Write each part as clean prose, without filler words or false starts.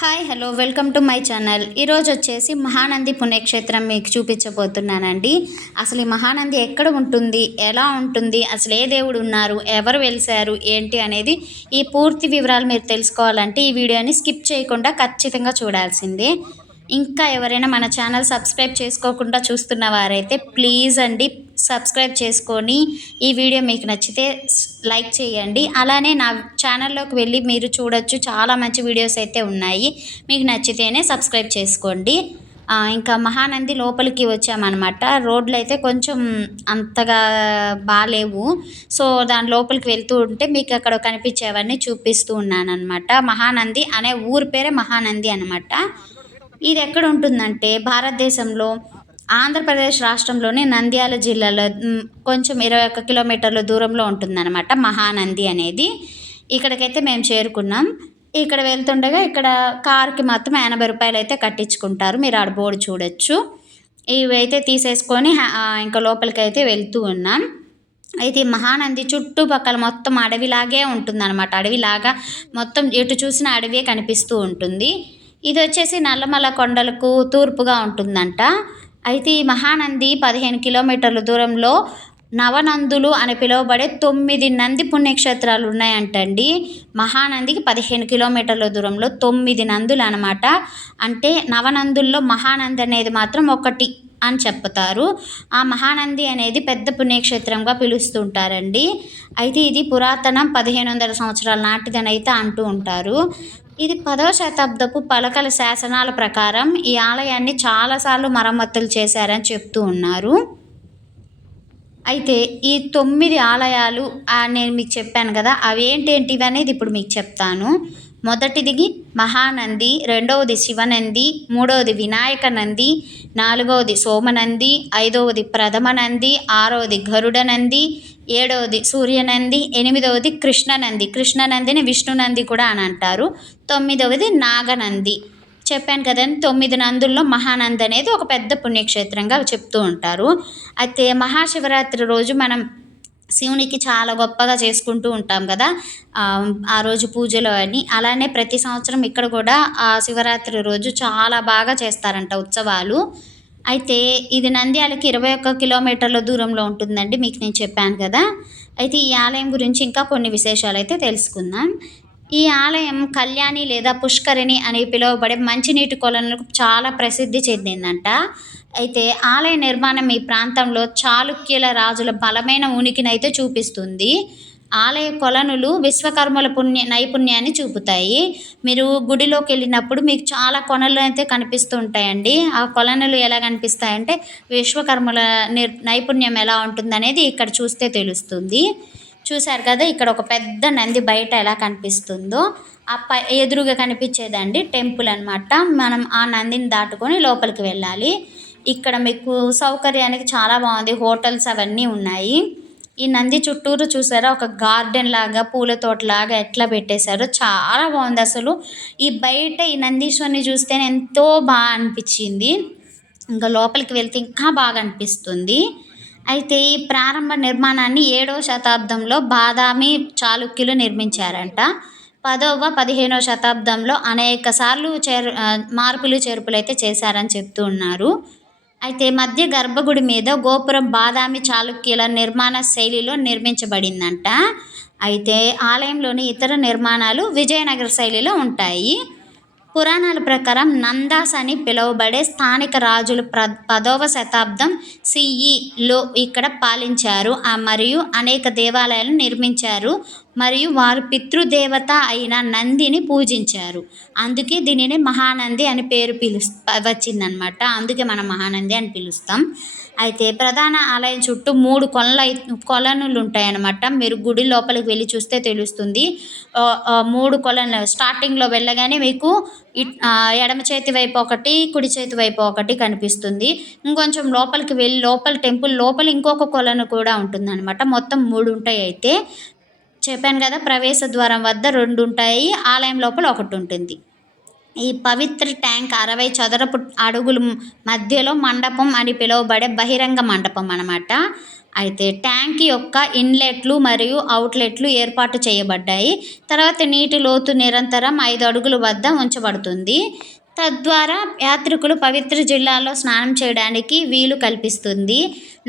Hi hello welcome to my channel. ఈరోజు వచ్చేసి మహానంది పుణ్యక్షేత్రం మీకు చూపించబోతున్నానండి. అసలు ఈ మహానంది ఎక్కడ ఉంటుంది, ఎలా ఉంటుంది, అసలు ఏ దేవుడు ఉన్నారు, ఎవరు వెలిసారు, ఏంటి అనేది ఈ పూర్తి వివరాలు మీరు తెలుసుకోవాలంటే ఈ వీడియోని స్కిప్ చేయకుండా ఖచ్చితంగా చూడాల్సిందే. ఇంకా ఎవరైనా మన ఛానల్ సబ్స్క్రైబ్ చేసుకోకుండా చూస్తున్న వారైతే ప్లీజ్ అండి సబ్స్క్రైబ్ చేసుకొని ఈ వీడియో మీకు నచ్చితే లైక్ చేయండి. అలానే నా ఛానల్లోకి వెళ్ళి మీరు చూడొచ్చు, చాలా మంచి వీడియోస్ అయితే ఉన్నాయి. మీకు నచ్చితేనే సబ్స్క్రైబ్ చేసుకోండి. ఇంకా మహానంది లోపలికి వచ్చామన్నమాట. రోడ్లు అయితే కొంచెం అంతగా బాగాలేవు. సో దాని లోపలికి వెళ్తూ ఉంటే మీకు అక్కడ కనిపించేవన్నీ చూపిస్తూ ఉన్నానన్నమాట. మహానంది అనే ఊరి పేరే మహానంది అనమాట. ఇది ఎక్కడ ఉంటుందంటే భారతదేశంలో ఆంధ్రప్రదేశ్ రాష్ట్రంలోని నంద్యాల జిల్లాలో కొంచెం 21 కిలోమీటర్ల దూరంలో ఉంటుందన్నమాట మహానంది అనేది. ఇక్కడికైతే మేము చేరుకున్నాం. ఇక్కడ వెళ్తుండగా ఇక్కడ కారుకి మాత్రం 80 రూపాయలు అయితే కట్టించుకుంటారు. మీరు ఆడ బోర్డు చూడొచ్చు. ఇవైతే తీసేసుకొని ఇంకా లోపలికి అయితే వెళ్తూ ఉన్నాం. అయితే ఈ మహానంది చుట్టుపక్కల మొత్తం అడవిలాగే ఉంటుందన్నమాట. అడవిలాగా మొత్తం ఎటు చూసినా అడవే కనిపిస్తూ ఉంటుంది. ఇది వచ్చేసి నల్లమల కొండలకు తూర్పుగా ఉంటుందంట. అయితే ఈ మహానంది 15 కిలోమీటర్ల దూరంలో నవనందులు అని పిలువబడే 9 నంది పుణ్యక్షేత్రాలు ఉన్నాయంటండి. మహానందికి 15 కిలోమీటర్ల దూరంలో 9 నందులు అనమాట. అంటే నవనందుల్లో మహానంది అనేది మాత్రం ఒకటి అని చెప్తారు. ఆ మహానంది అనేది పెద్ద పుణ్యక్షేత్రంగా పిలుస్తుంటారండి. అయితే ఇది పురాతనం 1500 సంవత్సరాల నాటిదని అయితే అంటూ ఉంటారు. ఇది 10వ శతాబ్దపు పలకల శాసనాల ప్రకారం ఈ ఆలయాన్ని చాలాసార్లు మరమ్మతులు చేశారని చెప్తూ ఉన్నారు. అయితే ఈ 9 ఆలయాలు నేను మీకు చెప్పాను కదా, అవి ఏంటేంటివి అనేది ఇప్పుడు మీకు చెప్తాను. మొదటిది మహానంది, రెండవది శివనంది, మూడవది వినాయక నంది, నాలుగవది సోమనంది, ఐదవది ప్రథమ నంది, ఆరవది గరుడ నంది, ఏడవది సూర్యనంది, ఎనిమిదవది కృష్ణనంది. కృష్ణనందిని విష్ణునంది కూడా అని అంటారు. తొమ్మిదవది నాగనంది. చెప్పాను కదండి, 9 నందుల్లో మహానంది అనేది ఒక పెద్ద పుణ్యక్షేత్రంగా చెప్తూ ఉంటారు. అయితే మహాశివరాత్రి రోజు మనం శివునికి చాలా గొప్పగా చేసుకుంటూ ఉంటాం కదా ఆ రోజు పూజలు అని. అలానే ప్రతి సంవత్సరం ఇక్కడ కూడా ఆ శివరాత్రి రోజు చాలా బాగా చేస్తారంట ఉత్సవాలు. అయితే ఇది నంద్యాలకి 21 కిలోమీటర్ల దూరంలో ఉంటుందండి, మీకు నేను చెప్పాను కదా. అయితే ఈ ఆలయం గురించి ఇంకా కొన్ని విశేషాలు అయితే తెలుసుకుందాం. ఈ ఆలయం కళ్యాణి లేదా పుష్కరిణి అని పిలువబడే మంచినీటి కొలనులకు చాలా ప్రసిద్ధి చెందిందంట. అయితే ఆలయ నిర్మాణం ఈ ప్రాంతంలో చాళుక్యుల రాజుల బలమైన ఉనికినైతే చూపిస్తుంది. ఆలయ కొలనులు విశ్వకర్మల నైపుణ్యాన్ని చూపుతాయి. మీరు గుడిలోకి వెళ్ళినప్పుడు మీకు చాలా కొనలు అయితే కనిపిస్తూ ఉంటాయండి. ఆ కొలనులు ఎలా కనిపిస్తాయంటే విశ్వకర్మల నైపుణ్యం ఎలా ఉంటుందనేది ఇక్కడ చూస్తే తెలుస్తుంది. చూశారు కదా, ఇక్కడ ఒక పెద్ద నంది బయట ఎలా కనిపిస్తుందో ఎదురుగా కనిపించేదండి టెంపుల్ అనమాట. మనం ఆ నందిని దాటుకొని లోపలికి వెళ్ళాలి. ఇక్కడ మీకు సౌకర్యానికి చాలా బాగుంది, హోటల్స్ అవన్నీ ఉన్నాయి. ఈ నంది చుట్టూరు చూసారా, ఒక గార్డెన్ లాగా పూల తోటలాగా ఎట్లా పెట్టేశారో చాలా బాగుంది. అసలు ఈ బయట ఈ నందీశ్వరిని చూస్తేనే ఎంతో బాగా అనిపించింది. ఇంకా లోపలికి వెళ్తే ఇంకా బాగా అనిపిస్తుంది. అయితే ఈ ప్రారంభ నిర్మాణాన్ని 7వ శతాబ్దంలో బాదామి చాళుక్యులు నిర్మించారంట. 10వ 15వ శతాబ్దంలో అనేక సార్లు మార్పులు చేర్పులు అయితే చేశారని చెప్తూ ఉన్నారు. అయితే మధ్య గర్భగుడి మీద గోపురం బాదామి చాళుక్యుల నిర్మాణ శైలిలో నిర్మించబడిందంట. అయితే ఆలయంలోని ఇతర నిర్మాణాలు విజయనగర శైలిలో ఉంటాయి. పురాణాల ప్రకారం నందాస్ అని పిలువబడే స్థానిక రాజులు 10వ శతాబ్దం సిఈలో ఇక్కడ పాలించారు. మరియు అనేక దేవాలయాలను నిర్మించారు మరియు వారు పితృదేవత అయిన నందిని పూజించారు. అందుకే దీనిని మహానంది అని పేరు వచ్చిందనమాట. అందుకే మనం మహానంది అని పిలుస్తాం. అయితే ప్రధాన ఆలయం చుట్టూ 3 కొలనులు ఉంటాయన్నమాట. మీరు గుడి లోపలికి వెళ్ళి చూస్తే తెలుస్తుంది. 3 కొలనులు స్టార్టింగ్లో వెళ్ళగానే మీకు ఎడమ చేతి వైపు ఒకటి, కుడి చేతి వైపు ఒకటి కనిపిస్తుంది. ఇంకొంచెం లోపలికి వెళ్ళి టెంపుల్ లోపల ఇంకొక కొలను కూడా ఉంటుందన్నమాట. మొత్తం 3 ఉంటాయి. అయితే చెప్పాను కదా, ప్రవేశ ద్వారం వద్ద 2 ఉంటాయి, ఆలయం లోపల ఒకటి ఉంటుంది. ఈ పవిత్ర ట్యాంక్ 60 చదరపు అడుగులు మధ్యలో మండపం అని పిలువబడే బహిరంగ మండపం అన్నమాట. అయితే ట్యాంక్ యొక్క ఇన్లెట్లు మరియు అవుట్లెట్లు ఏర్పాటు చేయబడ్డాయి. తర్వాత నీటి లోతు నిరంతరం 5 అడుగుల వద్ద ఉంచబడుతుంది. తద్వారా యాత్రికులు పవిత్ర జిల్లాలో స్నానం చేయడానికి వీలు కల్పిస్తుంది.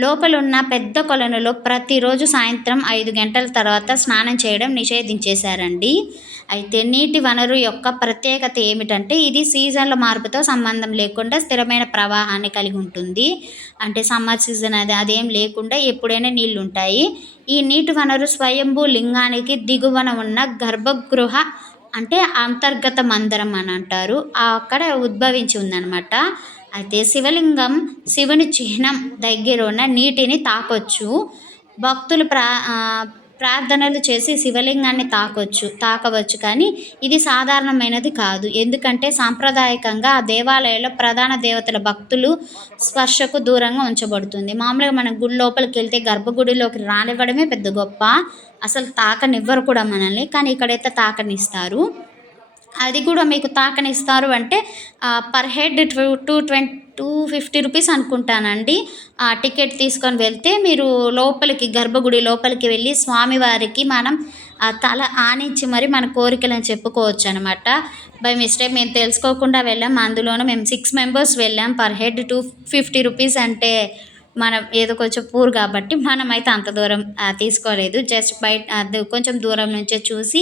లోపలున్న పెద్ద కొలనులో ప్రతిరోజు సాయంత్రం 5 గంటల తర్వాత స్నానం చేయడం నిషేధించేశారండి. అయితే నీటి వనరు యొక్క ప్రత్యేకత ఏమిటంటే ఇది సీజన్ల మార్పుతో సంబంధం లేకుండా స్థిరమైన ప్రవాహాన్ని కలిగి ఉంటుంది. అంటే సమ్మర్ సీజన్ అదేం లేకుండా ఎప్పుడైనా నీళ్ళు ఉంటాయి. ఈ నీటి వనరు స్వయంభూ లింగానికి దిగువన ఉన్న గర్భగృహ అంటే అంతర్గత మందిరం అని అంటారు. అక్కడ ఉద్భవించి ఉందన్నమాట. అయితే శివలింగం శివుని చిహ్నం దగ్గర ఉన్న నీటిని తాకొచ్చు. భక్తులు ప్రార్థనలు చేసి శివలింగాన్ని తాకవచ్చు కానీ ఇది సాధారణమైనది కాదు. ఎందుకంటే సాంప్రదాయకంగా ఆ దేవాలయంలో ప్రధాన దేవతల భక్తులు స్పర్శకు దూరంగా ఉంచబడుతుంది. మామూలుగా మనం గుడి లోపలికి వెళ్తే గర్భగుడిలోకి రానివ్వడమే పెద్ద గొప్ప. అసలు తాకనివ్వరు కూడా మనల్ని. కానీ ఇక్కడైతే తాకనిస్తారు. అది కూడా మీకు తాకనిస్తారు అంటే పర్ హెడ్ 250 రూపీస్ అనుకుంటానండి. ఆ టికెట్ తీసుకొని వెళ్తే మీరు లోపలికి గర్భగుడి లోపలికి వెళ్ళి స్వామివారికి మనం తల ఆనించి మరి మన కోరికలను చెప్పుకోవచ్చు అనమాట. బై మిస్టేక్ మేము తెలుసుకోకుండా వెళ్ళాం. అందులోనూ మేము 6 మెంబర్స్ వెళ్ళాం. పర్ హెడ్ 250 రూపీస్ అంటే మనం ఏదో కొంచెం పూర్ కాబట్టి మనమైతే అంత దూరం తీసుకోలేదు. జస్ట్ బయట కొంచెం దూరం నుంచే చూసి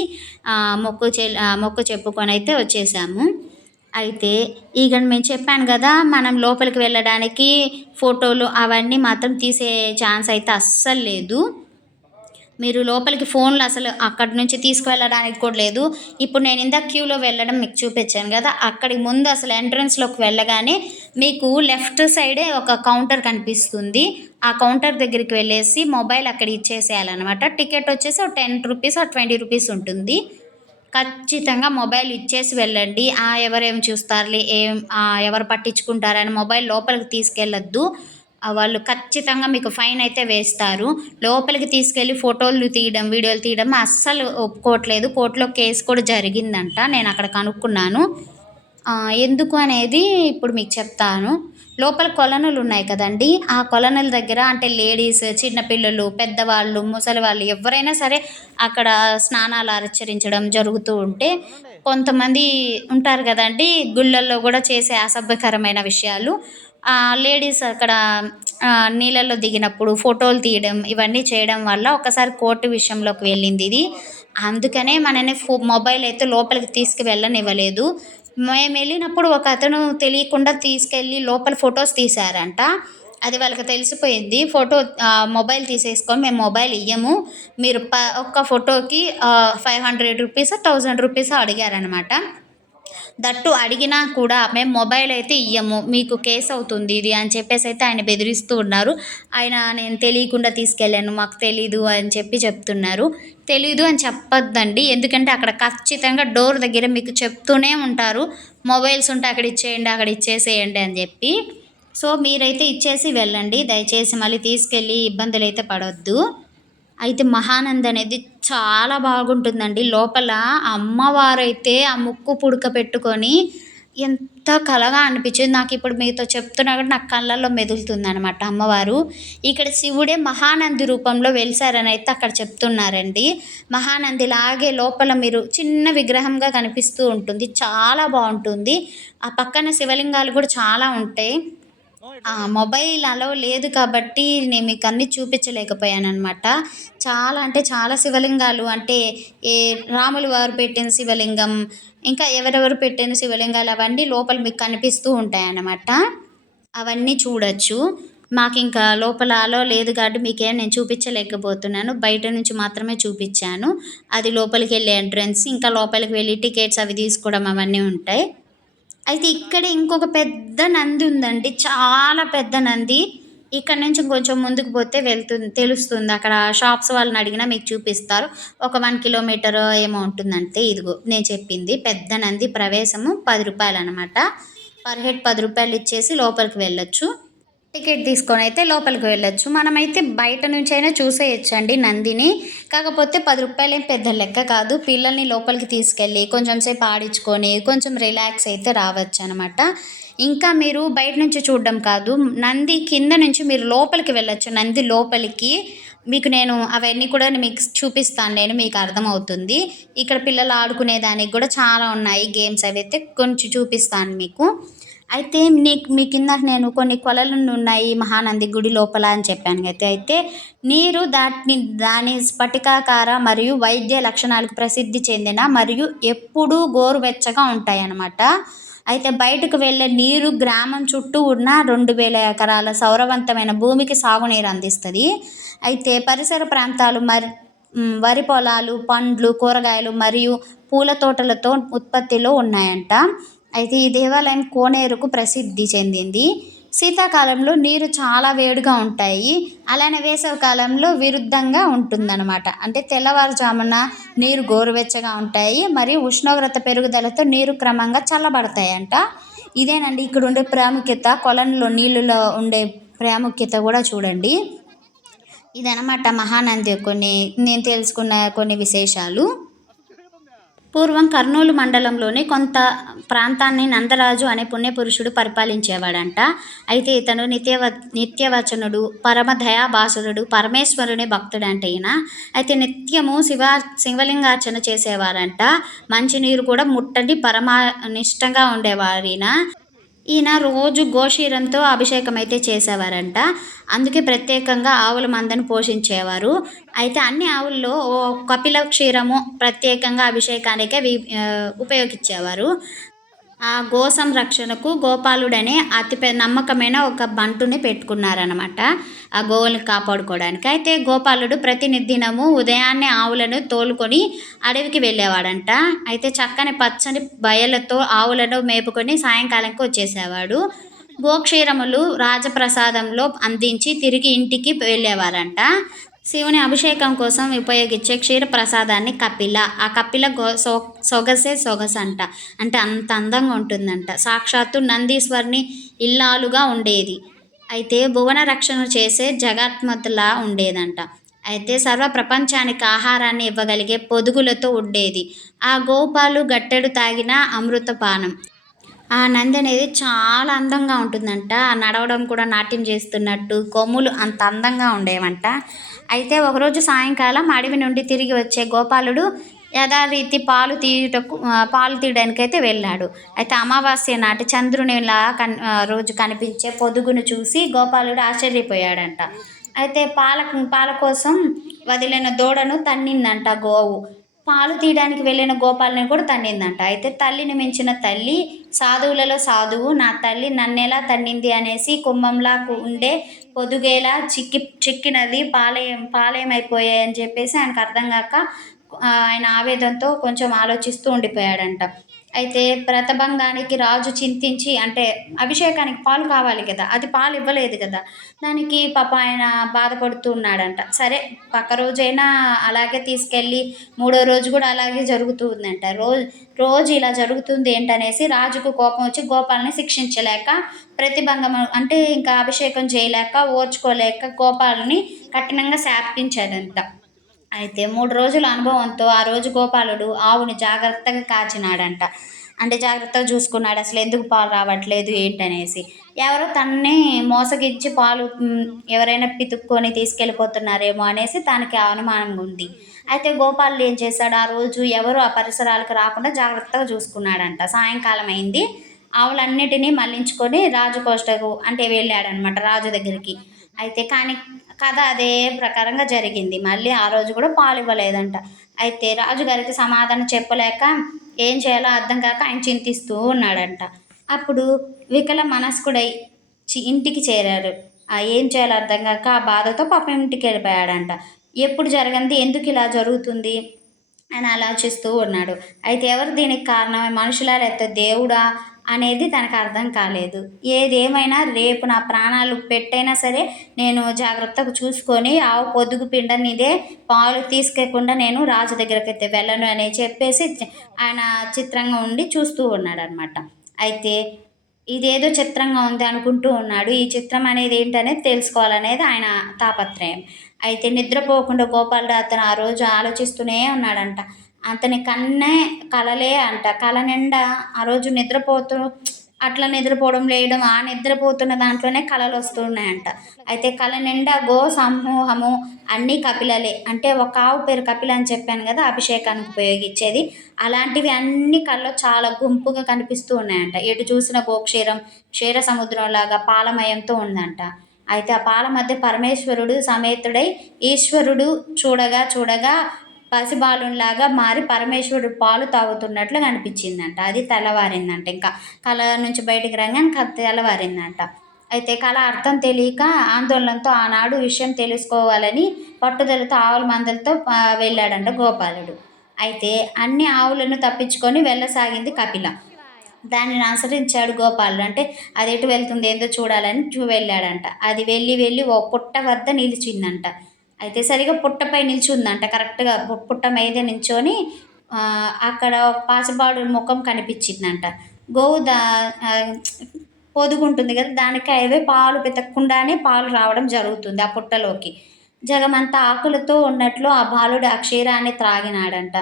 మొక్కు చెప్పుకొని అయితే వచ్చేసాము. అయితే ఇక మేము చెప్పాను కదా, మనం లోపలికి వెళ్ళడానికి ఫోటోలు అవన్నీ మాత్రం తీసే ఛాన్స్ అయితే అస్సలు లేదు. మీరు లోపలికి ఫోన్లు అసలు అక్కడి నుంచి తీసుకువెళ్ళడానికి కూడా లేదు. ఇప్పుడు నేను ఇందాక క్యూలో వెళ్ళడం మీకు చూపించాను కదా, అక్కడికి ముందు అసలు ఎంట్రన్స్లోకి వెళ్ళగానే మీకు లెఫ్ట్ సైడే ఒక కౌంటర్ కనిపిస్తుంది. ఆ కౌంటర్ దగ్గరికి వెళ్ళేసి మొబైల్ అక్కడ ఇచ్చేసేయాలన్నమాట. టికెట్ వచ్చేసి 10 రూపీస్ 20 రూపీస్ ఉంటుంది. ఖచ్చితంగా మొబైల్ ఇచ్చేసి వెళ్ళండి. ఎవరేం చూస్తారులే, ఎవరు పట్టించుకుంటారని మొబైల్ లోపలికి తీసుకెళ్ళొద్దు. వాళ్ళు ఖచ్చితంగా మీకు ఫైన్ అయితే వేస్తారు. లోపలికి తీసుకెళ్ళి ఫోటోలు తీయడం, వీడియోలు తీయడం అస్సలు ఒప్పుకోవట్లేదు. కోర్టులో కేసు కూడా జరిగిందంట. నేను అక్కడ కనుక్కున్నాను. ఎందుకు అనేది ఇప్పుడు మీకు చెప్తాను. లోపల కొలనులు ఉన్నాయి కదండి, ఆ కొలనుల దగ్గర అంటే లేడీస్, చిన్నపిల్లలు, పెద్దవాళ్ళు, ముసలి వాళ్ళు ఎవరైనా సరే అక్కడ స్నానాలు ఆచరించడం జరుగుతూ ఉంటే కొంతమంది ఉంటారు కదండి గుళ్ళల్లో కూడా చేసే అసభ్యకరమైన విషయాలు. లేడీస్ అక్కడ నీళ్ళల్లో దిగినప్పుడు ఫోటోలు తీయడం ఇవన్నీ చేయడం వల్ల ఒకసారి కోర్టు విషయంలోకి వెళ్ళింది ఇది. అందుకనే మనని మొబైల్ అయితే లోపలికి తీసుకువెళ్ళనివ్వలేదు. మేము వెళ్ళినప్పుడు ఒక అతను తెలియకుండా తీసుకెళ్ళి లోపల ఫొటోస్ తీశారంట. అది వాళ్ళకి తెలిసిపోయింది. మొబైల్ తీసేసుకొని మేము మొబైల్ ఇయ్యము, మీరు ఒక్క ఫోటోకి 500 రూపీస్ 1000 రూపీస్ అడిగారనమాట. దట్టు అడిగినా కూడా మేము మొబైల్ అయితే ఇయ్యము, మీకు కేసు అవుతుంది ఇది అని చెప్పేసి అయితే ఆయన బెదిరిస్తూ ఉన్నారు. నేను తెలియకుండా తీసుకెళ్ళాను, మాకు తెలీదు అని చెప్తున్నారు. తెలీదు అని చెప్పొద్దండి, ఎందుకంటే అక్కడ ఖచ్చితంగా డోర్ దగ్గర మీకు చెప్తూనే ఉంటారు మొబైల్స్ ఉంటే అక్కడ ఇచ్చేయండి, అక్కడ ఇచ్చేసేయండి అని చెప్పి. సో మీరైతే ఇచ్చేసి వెళ్ళండి, దయచేసి మళ్ళీ తీసుకెళ్ళి ఇబ్బందులు అయితే పడొద్దు. అయితే మహానంది అనేది చాలా బాగుంటుందండి. లోపల అమ్మవారైతే ఆ ముక్కు పుడక పెట్టుకొని ఎంత కళగా అనిపించింది. నాకు ఇప్పుడు మీతో చెప్తున్నా కూడా నాకు కళ్ళల్లో మెదులుతుందనమాట అమ్మవారు. ఇక్కడ శివుడే మహానంది రూపంలో వెలిసారని అయితే అక్కడ చెప్తున్నారండి. మహానంది లాగే లోపల మీరు చిన్న విగ్రహంగా కనిపిస్తూ ఉంటుంది, చాలా బాగుంటుంది. ఆ పక్కన శివలింగాలు కూడా చాలా ఉంటాయి. మొబైల్ అలో లేదు కాబట్టి నేను మీకు అన్నీ చూపించలేకపోయాననమాట. చాలా అంటే చాలా శివలింగాలు అంటే రాములు వారు పెట్టిన శివలింగం, ఇంకా ఎవరెవరు పెట్టిన శివలింగాలు అవన్నీ లోపల మీకు కనిపిస్తూ ఉంటాయన్నమాట. అవన్నీ చూడొచ్చు. మాకు ఇంకా లోపల అలో లేదు కాబట్టి మీకేం నేను చూపించలేకపోతున్నాను. బయట నుంచి మాత్రమే చూపించాను. అది లోపలికి వెళ్ళే ఎంట్రన్స్. ఇంకా లోపలికి వెళ్ళి టికెట్స్ అవి తీసుకోవడం అవన్నీ ఉంటాయి. అయితే ఇక్కడే ఇంకొక పెద్ద నంది ఉందండి, చాలా పెద్ద నంది. ఇక్కడ నుంచి కొంచెం ముందుకు పోతే తెలుస్తుంది. అక్కడ షాప్స్ వాళ్ళని అడిగినా మీకు చూపిస్తారు. ఒక 1 కిలోమీటర్ ఏమో ఉంటుందంటే. ఇదిగో నేను చెప్పింది పెద్ద నంది. ప్రవేశము 10 రూపాయలు అనమాట. పర్ హెడ్ 10 రూపాయలు ఇచ్చేసి లోపలికి వెళ్ళొచ్చు. టికెట్ తీసుకొని అయితే లోపలికి వెళ్ళొచ్చు. మనమైతే బయట నుంచైనా చూసేయొచ్చండి నందిని. కాకపోతే రూ. 10 ఏం పెద్ద లెక్క కాదు. పిల్లల్ని లోపలికి తీసుకెళ్ళి కొంచెం సేపు ఆడించుకొని, కొంచెం రిలాక్స్ అయితే రావచ్చనమాట. ఇంకా మీరు బయట నుంచి చూడడం కాదు, నంది కింద నుంచి మీరు లోపలికి వెళ్ళొచ్చు. నంది లోపలికి మీకు నేను అవన్నీ కూడా మీకు చూపిస్తాను నేను, మీకు అర్థమవుతుంది. ఇక్కడ పిల్లలు ఆడుకునేదానికి గూడా చాలా ఉన్నాయి గేమ్స్, అవైతే కొంచెం చూపిస్తాను మీకు. అయితే మీకు ఇందాక నేను కొన్ని కొలలున్నాయి మహానంది గుడి లోపల అని చెప్పాను గయితే. అయితే నీరు దాని స్ఫటికాకార మరియు వైద్య లక్షణాలకు ప్రసిద్ధి చెందిన మరియు ఎప్పుడూ గోరువెచ్చగా ఉంటాయన్నమాట. అయితే బయటకు వెళ్ళే నీరు గ్రామం చుట్టూ ఉన్న 2000 ఎకరాల సౌరవంతమైన భూమికి సాగునీరు అందిస్తది. అయితే పరిసర ప్రాంతాలు వరి పొలాలు, పండ్లు, కూరగాయలు మరియు పూల తోటలతో ఉత్పత్తిలో ఉన్నాయంట. అయితే ఈ దేవాలయం కోనేరుకు ప్రసిద్ధి చెందింది. శీతాకాలంలో నీరు చాలా వేడిగా ఉంటాయి. అలానే వేసవి కాలంలో విరుద్ధంగా ఉంటుందన్నమాట. అంటే తెల్లవారుజామున నీరు గోరువెచ్చగా ఉంటాయి. మరియు ఉష్ణోగ్రత పెరుగుదలతో నీరు క్రమంగా చల్లబడతాయంట. ఇదేనండి ఇక్కడ ఉండే ప్రాముఖ్యత. కొలనులో నీళ్ళలో ఉండే ప్రాముఖ్యత కూడా చూడండి. ఇదనమాట మహానంది నేను తెలుసుకున్న కొన్ని విశేషాలు. పూర్వం కర్నూలు మండలంలోని కొంత ప్రాంతాన్ని నందరాజు అనే పుణ్యపురుషుడు పరిపాలించేవాడంట. అయితే ఇతను నిత్యవచనుడు, పరమ దయాభాసురుడు, పరమేశ్వరుని భక్తుడంట ఈయన. అయితే నిత్యము శివలింగార్చన చేసేవారంట. మంచినీరు కూడా ముట్టడి పరమనిష్టంగా ఉండేవారు ఈయన. ఈయన రోజు గోక్షీరంతో అభిషేకం అయితే చేసేవారంట. అందుకే ప్రత్యేకంగా ఆవుల మందను పోషించేవారు. అయితే అన్ని ఆవుల్లో కపిల క్షీరము ప్రత్యేకంగా అభిషేకానికే ఉపయోగించేవారు. ఆ గో సంరక్షణకు గోపాలుడనే నమ్మకమైన ఒక బంటుని పెట్టుకున్నారనమాట, ఆ గోవుల్ని కాపాడుకోవడానికి. అయితే గోపాలుడు ప్రతినిత్యము ఉదయాన్నే ఆవులను తోలుకొని అడవికి వెళ్ళేవాడంట. అయితే చక్కని పచ్చని బయలతో ఆవులను మేపుకొని సాయంకాలంకి వచ్చేసేవాడు. గోక్షీరములు రాజప్రసాదంలో అందించి తిరిగి ఇంటికి వెళ్ళేవారంట. శివుని అభిషేకం కోసం ఉపయోగించే క్షీర ప్రసాదాన్ని కపిల, ఆ కపిల సొగసే సొగసంట. అంటే అంత అందంగా ఉంటుందంట. సాక్షాత్తు నందీశ్వరుని ఇల్లాలుగా ఉండేది. అయితే భువన రక్షణ చేసే జగత్మతలా ఉండేదంట. అయితే సర్వ ప్రపంచానికి ఆహారాన్ని ఇవ్వగలిగే పొదుగులతో ఉండేది. ఆ గోపాలు గట్టెడు తాగిన అమృతపానం. ఆ నంది అనేది చాలా అందంగా ఉంటుందంట. నడవడం కూడా నాట్యం చేస్తున్నట్టు, కొమ్ములు అంత అందంగా ఉండేవంట. అయితే ఒకరోజు సాయంకాలం అడవి నుండి తిరిగి వచ్చే గోపాలుడు యథారీతి పాలు తీయడానికైతే వెళ్ళాడు. అయితే అమావాస్య నాటి చంద్రునిలా రోజు కనిపించే పొదుగును చూసి గోపాలుడు ఆశ్చర్యపోయాడంట. అయితే పాల కోసం వదిలిన దూడను తన్నిందంట గోవు. పాలు తీయడానికి వెళ్ళిన గోపాలని కూడా తన్నిందంట. అయితే తల్లిని మించిన తల్లి, సాధువులలో సాధువు, నా తల్లి నన్నెలా తన్నింది అనేసి కుంభంలా ఉండే పొదుగేలా చిక్కినది, పాలేమైపోయాయని చెప్పేసి ఆయనకు అర్థం కాక ఆయన ఆవేదనతో కొంచెం ఆలోచిస్తూ ఉండిపోయాడంట. అయితే ప్రతభంగానికి రాజు చింతించి, అంటే అభిషేకానికి పాలు కావాలి కదా, అది పాలు ఇవ్వలేదు కదా, దానికి పాప ఆయన బాధపడుతూ ఉన్నాడంట. సరే పక్క రోజైనా అలాగే తీసుకెళ్ళి మూడో రోజు కూడా అలాగే జరుగుతూ ఉందంట. రోజు ఇలా జరుగుతుంది ఏంటనేసి రాజుకు కోపం వచ్చి గోపాలని శిక్షించలేక, ప్రతిభంగం అంటే ఇంకా అభిషేకం చేయలేక, ఓర్చుకోలేక గోపాలని కఠినంగా శాపించాడంట. అయితే 3 రోజుల అనుభవంతో ఆ రోజు గోపాలుడు ఆవుని జాగ్రత్తగా కాచినాడంట. అంటే జాగ్రత్తగా చూసుకున్నాడు, అసలు ఎందుకు పాలు రావట్లేదు ఏంటనేసి. ఎవరో తనని మోసగించి పాలు ఎవరైనా పితుక్కొని తీసుకెళ్ళిపోతున్నారేమో అనేసి తనకి అనుమానం ఉంది. అయితే గోపాలుడు ఏం చేశాడు, ఆ రోజు ఎవరు ఆ పరిసరాలకు రాకుండా జాగ్రత్తగా చూసుకున్నాడంట. సాయంకాలం అయింది. ఆవులన్నిటినీ మళ్లించుకొని రాజకోష్టకు అంటే వెళ్ళాడనమాట, రాజు దగ్గరికి. అయితే కానీ కథ అదే ప్రకారంగా జరిగింది. మళ్ళీ ఆ రోజు కూడా పాలు ఇవ్వలేదంట. అయితే రాజుగారికి సమాధానం చెప్పలేక, ఏం చేయాలో అర్థం కాక ఆయన చింతిస్తూ ఉన్నాడంట. అప్పుడు వికల మనస్కుడై ఇంటికి చేరారు. ఏం చేయాలో అర్థం కాక ఆ బాధతో పాపం ఇంటికి వెళ్ళిపోయాడంట. ఎప్పుడు జరగంది, ఎందుకు ఇలా జరుగుతుంది అని ఆలోచిస్తూ ఉన్నాడు. అయితే ఎవరు దీనికి కారణం, మనుషులా లేకపోతే దేవుడా అనేది తనకు అర్థం కాలేదు. ఏదేమైనా రేపు నా ప్రాణాలు పెట్టైనా సరే నేను జాగ్రత్తగా చూసుకొని ఆవు పొదుగు పిండనిదే పాలు తీసుకోకుండా నేను రాజు దగ్గరకైతే వెళ్ళను అని చెప్పేసి ఆయన చిత్రంగా ఉండి చూస్తూ ఉన్నాడనమాట. అయితే ఇదేదో చిత్రంగా ఉంది అనుకుంటూ ఉన్నాడు. ఈ చిత్రం అనేది ఏంటనేది తెలుసుకోవాలనేది ఆయన తాపత్రయం. అయితే నిద్రపోకుండా గోపాలుడు అతను ఆ రోజు ఆలోచిస్తూనే ఉన్నాడంట. అతని కన్నే కలలే అంట. కల నిండా ఆ రోజు నిద్రపోతూ అట్లా నిద్రపోవడం, లేయడం, ఆ నిద్రపోతున్న దాంట్లోనే కలలొస్తున్నాయంట. అయితే కల నిండా గో సమూహము అన్నీ కపిలలే. అంటే ఒక ఆవు పేరు కపిల అని చెప్పాను గదా! అభిషేకానికి ఉపయోగించేది. అలాంటివి అన్నీ కల్లో చాలా గుంపుగా కనిపిస్తూ ఉన్నాయంట. ఎటు చూసినా గోక్షీరం, క్షీర సముద్రంలాగా పాలమయంతో ఉందంట. అయితే ఆ పాల మధ్య పరమేశ్వరుడు సమేతుడై ఈశ్వరుడు చూడగా చూడగా పసిబాలునిలాగా మారి పరమేశ్వరుడు పాలు తాగుతున్నట్లు కనిపించిందంట. అది తెల్లవారిందంట. ఇంకా కల నుంచి బయటికి రాంగానే తెల్లవారిందంట. అయితే కల అర్థం తెలియక ఆందోళనతో ఆనాడు విషయం తెలుసుకోవాలని పట్టుదలతో ఆవుల మందలతో వెళ్ళాడంట గోపాలుడు. అయితే అన్ని ఆవులను తప్పించుకొని వెళ్ళసాగింది కపిల. దానిని అనుసరించాడు గోపాలుడు. అంటే అది ఎటు వెళ్తుంది ఏందో చూడాలని వెళ్ళాడంట. అది వెళ్ళి వెళ్ళి ఓ పుట్ట వద్ద నిలిచిందంట. అయితే సరిగ్గా పుట్టపై నిల్చుందంట. కరెక్ట్‌గా పుట్ట మీద నించొని అక్కడ ఒక పాసిబాలుడి ముఖం కనిపించిందంట. గోవు ఆహ్, పొదుగుంటుంది కదా! దానికి అవే పాలు పితకకుండానే పాలు రావడం జరుగుతుంది ఆ పుట్టలోకి. జగమంతా ఆకులతో ఉన్నట్లు ఆ బాలుడు ఆ క్షీరాన్ని త్రాగినాడంట.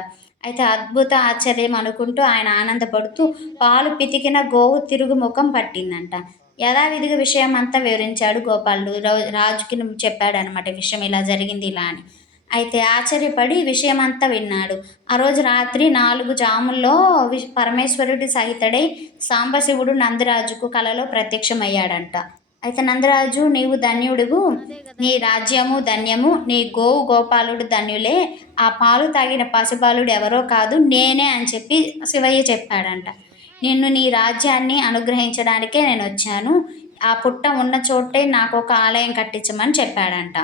అయితే అద్భుత ఆశ్చర్యం అనుకుంటూ ఆయన ఆనందపడుతూ పాలు పితికిన గోవు తిరుగుముఖం పట్టిందంట. యథావిధిగా విషయం అంతా వివరించాడు గోపాలుడు. రాజుకి చెప్పాడనమాట విషయం ఇలా జరిగింది ఇలా అని. అయితే ఆశ్చర్యపడి విషయమంతా విన్నాడు. ఆ రోజు రాత్రి 4 జాముల్లో పరమేశ్వరుడి సహితుడై సాంబశివుడు నందిరాజుకు కలలో ప్రత్యక్షమయ్యాడంట. అయితే నందిరాజు నీవు ధన్యుడివు, నీ రాజ్యము ధన్యము, నీ గోవు గోపాలుడు ధన్యులే, ఆ పాలు తాగిన పసిబాలుడు ఎవరో కాదు నేనే అని చెప్పి శివయ్య చెప్పాడంట. నిన్ను నీ రాజ్యాన్ని అనుగ్రహించడానికే నేనొచ్చాను. ఆ పుట్ట ఉన్న చోటే నాకొక ఆలయం కట్టించమని చెప్పాడంట.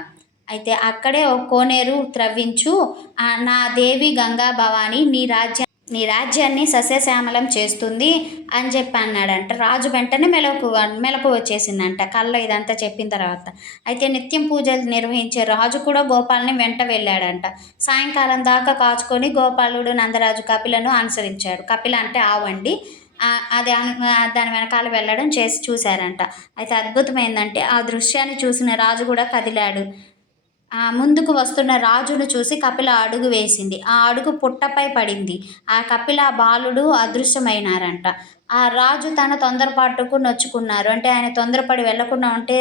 అయితే అక్కడే ఒక కోనేరు త్రవ్వించు. నా దేవి గంగా భవాని నీ రాజ్యాన్ని సస్యశ్యామలం చేస్తుంది అని చెప్పి అన్నాడంట. రాజు వెంటనే మెలకువ వచ్చేసిందంట కల్లో ఇదంతా చెప్పిన తర్వాత. అయితే నిత్యం పూజలు నిర్వహించే రాజు కూడా గోపాల్ని వెంట వెళ్ళాడంట. సాయంకాలం దాకా కాచుకొని గోపాలుడు నందరాజు కపిలను అనుసరించాడు. కపిల అంటే ఆవు అండి. అది దాని వెనకాల వెళ్ళడం చేసి చూశారంట. అయితే అద్భుతమైందంటే ఆ దృశ్యాన్ని చూసిన రాజు కూడా కదిలాడు. ముందుకు వస్తున్న రాజును చూసి కపిల అడుగు వేసింది. ఆ అడుగు పుట్టపై పడింది. ఆ కపిల బాలుడు అదృశ్యమైనారంట. ఆ రాజు తన తొందరపాటుకు నొచ్చుకున్నారు. అంటే ఆయన తొందరపడి వెళ్ళకుండా ఉంటే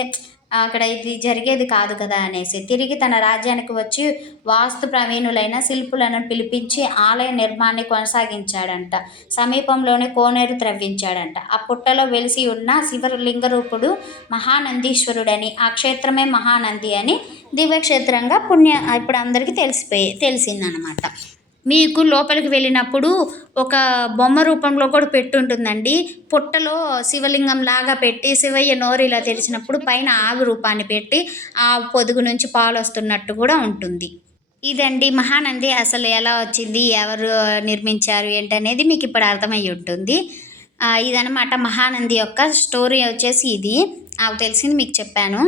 అక్కడ ఇది జరిగేది కాదు కదా అనేసి. తిరిగి తన రాజ్యానికి వచ్చి వాస్తు ప్రవీణులైన శిల్పులను పిలిపించి ఆలయ నిర్మాణాన్ని కొనసాగించాడంట. సమీపంలోనే కోనేరు త్రవ్వించాడంట. ఆ పుట్టలో వెలిసి ఉన్న శివలింగరూపుడు మహానందీశ్వరుడని, ఆ క్షేత్రమే మహానంది అని దివ్యక్షేత్రంగా ఇప్పుడు అందరికీ తెలిసిందనమాట. మీకు లోపలికి వెళ్ళినప్పుడు ఒక బొమ్మ రూపంలో కూడా పెట్టుంటుందండి. పుట్టలో శివలింగం లాగా పెట్టి శివయ్య నోరు ఇలా తెరిచినప్పుడు పైన ఆవు రూపాన్ని పెట్టి ఆ పొదుగు నుంచి పాలు వస్తున్నట్టు కూడా ఉంటుంది. ఇదండి మహానంది అసలు ఎలా వచ్చింది, ఎవరు నిర్మించారు ఏంటనేది మీకు ఇప్పుడు అర్థమయ్యి ఉంటుంది. ఇదనమాట మహానంది యొక్క స్టోరీ వచ్చేసి ఇది. నాకు తెలిసింది మీకు చెప్పాను.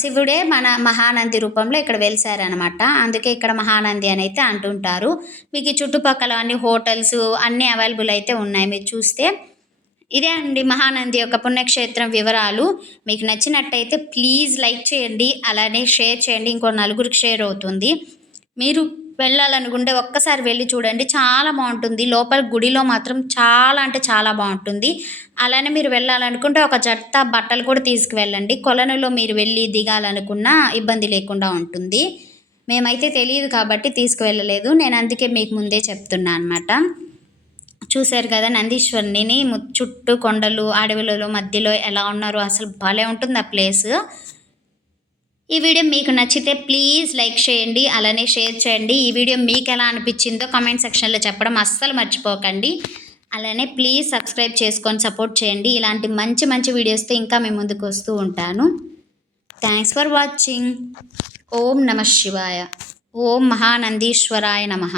శివుడే మన మహానంది రూపంలో ఇక్కడ వెలిసారనమాట. అందుకే ఇక్కడ మహానంది అని అయితే అంటుంటారు. మీకు ఈ చుట్టుపక్కల అన్ని హోటల్స్ అన్నీ అవైలబుల్ అయితే ఉన్నాయి మీరు చూస్తే. ఇదే అండి మహానంది యొక్క పుణ్యక్షేత్రం వివరాలు. మీకు నచ్చినట్టయితే ప్లీజ్ లైక్ చేయండి, అలానే షేర్ చేయండి. ఇంకో నలుగురికి షేర్ అవుతుంది. మీరు వెళ్ళాలనుకుంటే ఒక్కసారి వెళ్ళి చూడండి, చాలా బాగుంటుంది. లోపల గుడిలో మాత్రం చాలా అంటే చాలా బాగుంటుంది. అలానే మీరు వెళ్ళాలనుకుంటే ఒక జత బట్టలు కూడా తీసుకువెళ్ళండి. కొలనులో మీరు వెళ్ళి దిగాలనుకున్నా ఇబ్బంది లేకుండా ఉంటుంది. మేమైతే తెలియదు కాబట్టి తీసుకువెళ్ళలేదు. నేను అందుకే మీకు ముందే చెప్తున్నా అనమాట. చూశారు కదా నందీశ్వరుని చుట్టూ కొండలు అడవులలో మధ్యలో ఎలా ఉన్నారో అసలు భలే ఉంటుంది ఆ ప్లేస్. ఈ వీడియో మీకు నచ్చితే ప్లీజ్ లైక్ చేయండి, అలానే షేర్ చేయండి. ఈ వీడియో మీకు ఎలా అనిపించిందో కామెంట్ సెక్షన్లో చెప్పడం అస్సలు మర్చిపోకండి. అలానే ప్లీజ్ సబ్స్క్రైబ్ చేసుకొని సపోర్ట్ చేయండి. ఇలాంటి మంచి మంచి వీడియోస్తో ఇంకా మేము ముందుకు వస్తూ ఉంటాను. Thanks for watching. ఓం నమః శివాయ. ఓం మహానందీశ్వరాయ నమః.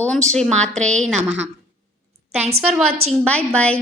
ఓం శ్రీ మాత్రే నమః. Thanks for watching. Bye bye.